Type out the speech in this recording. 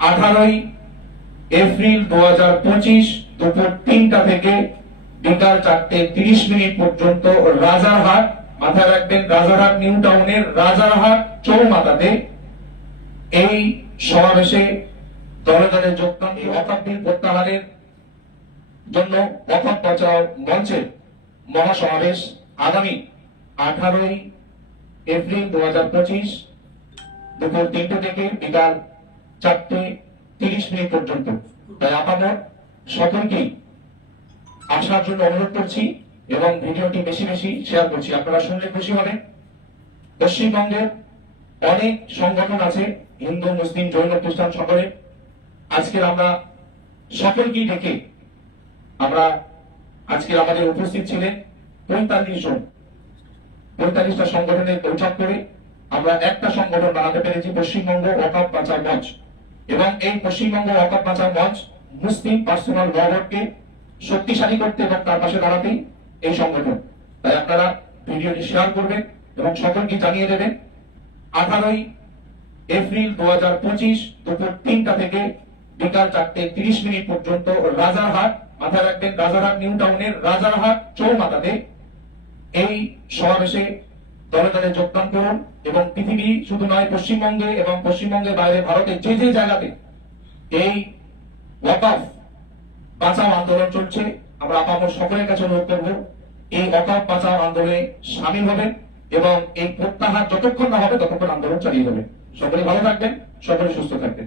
আঠারোই এপ্রিল দু হাজার পঁচিশ দুপুর তিনটা থেকে বিকাল চারটে তিরিশ মিনিট পর্যন্ত রাজারহাট, মাথায় রাখবেন রাজারহাট, নিউ টাউনের রাজারহাট চৌমাথাতে এই সমাবেশে দলে দলে যোগদান অকাব্যিক প্রত্যাহারের জন্য অকাপ বাঁচাও মঞ্চের মহাসমাবেশ আগামী আঠারোই এপ্রিল দু হাজার পঁচিশ দুপুর তিনটে থেকে বিকাল চারটে তিরিশ মিনিট পর্যন্ত। তাই আপামর সকলকেই আসার জন্য অনুরোধ করছি এবং ভিডিওটি বেশি বেশি শেয়ার করছি। আপনারা শুনলে খুশি হবেন। পশ্চিমবঙ্গের অনেক সংগঠন আছে, হিন্দু, মুসলিম, জৈন, খ্রিস্টান সকলে। আজকের আমরা সকলকেই ডেকে আমরা আজকে আমাদের উপস্থিত ছিলেন পঁয়তাল্লিশ জন। পঁয়তাল্লিশটা সংগঠনের বৈঠক করে আমরা একটা সংগঠন বানাতে পেরেছি পশ্চিমবঙ্গ ওয়াকাপ বাঁচাও মঞ্চ এবং এই পশ্চিমবঙ্গ ওয়াকাপ বাঁচাও মঞ্চ মুসলিম পার্সোনাল ল বোর্ডকে শক্তিশালী করতে এবং তার পাশে দাঁড়াতেই এই সংগঠন। তাই আপনারা ভিডিওটি শেয়ার করবেন এবং সকলকে জানিয়ে দেবেন, আঠারোই এপ্রিল দু হাজার পঁচিশ দুপুর তিনটা থেকে বিকাল চারটে তিরিশ মিনিট পর্যন্ত রাজারহাট, মাথায় রাখবেন রাজারহাট নিউ টাউনের রাজারহাট চৌমাথাতে এই সমাবেশে দলে দলে যোগদান করুন এবং পৃথিবী শুধু নয়, পশ্চিমবঙ্গে এবং পশ্চিমবঙ্গের বাইরে ভারতের যে যে জায়গাতে এই ওয়াকাফ বাঁচাও আন্দোলন চলছে, আমরা আপামর সকলের কাছে অনুরোধ করব, এই অকাপ বাঁচাও আন্দোলনে সামিল হবেন এবং এই প্রত্যাহার যতক্ষণ না হবে ততক্ষণ আন্দোলন চালিয়ে যাবেন। সকলে ভালো থাকবেন, সকলে সুস্থ থাকবেন।